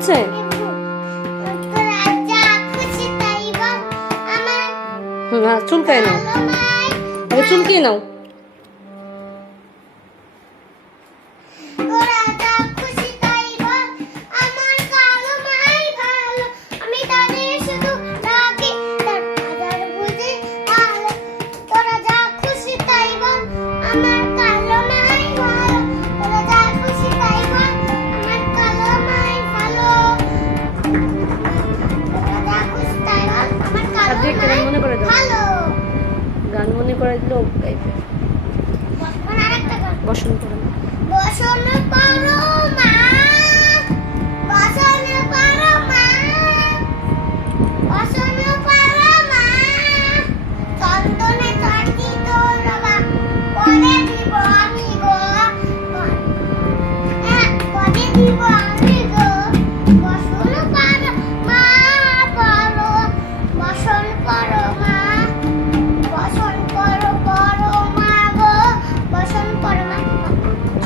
হচ্ছে চুলকায় নাও। চুলকিয়ে নাও।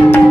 Thank you.